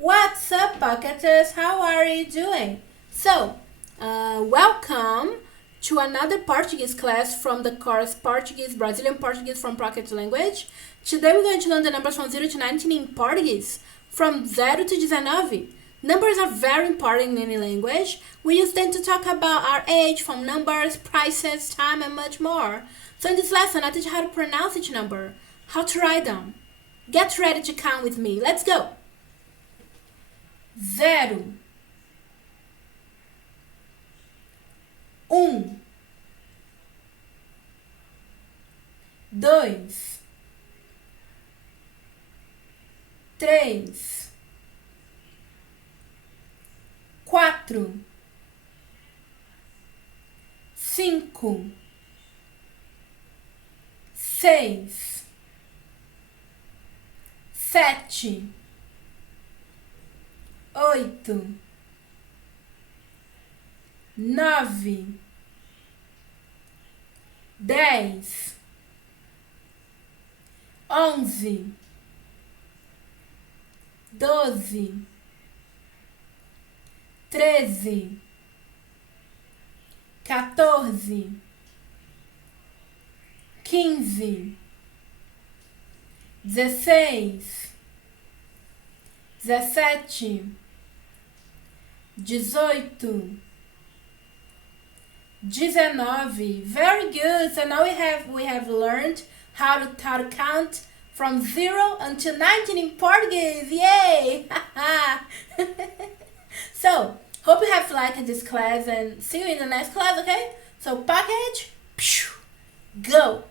What's up, Pocketers? How are you doing? Welcome to another Portuguese class from the course Portuguese, Brazilian Portuguese from Pocket Language. Today we're going to learn the numbers from 0 to 19 in Portuguese, from 0 to 19. Numbers are very important in any language. We use them to talk about our age, phone numbers, prices, time, and much more. So in this lesson, I teach you how to pronounce each number, how to write them. Get ready to count with me. Let's go! 0, 1, 2, 3, 4, 5, 6, 7, 8, 9, 10, 11, 12, 13, 14, 15, 16, 17, 18, 19. Very good. So now we have learned how to count from 0 until 19 in Portuguese. Yay! So hope you have liked this class and see you in the next class. Okay? So package, go.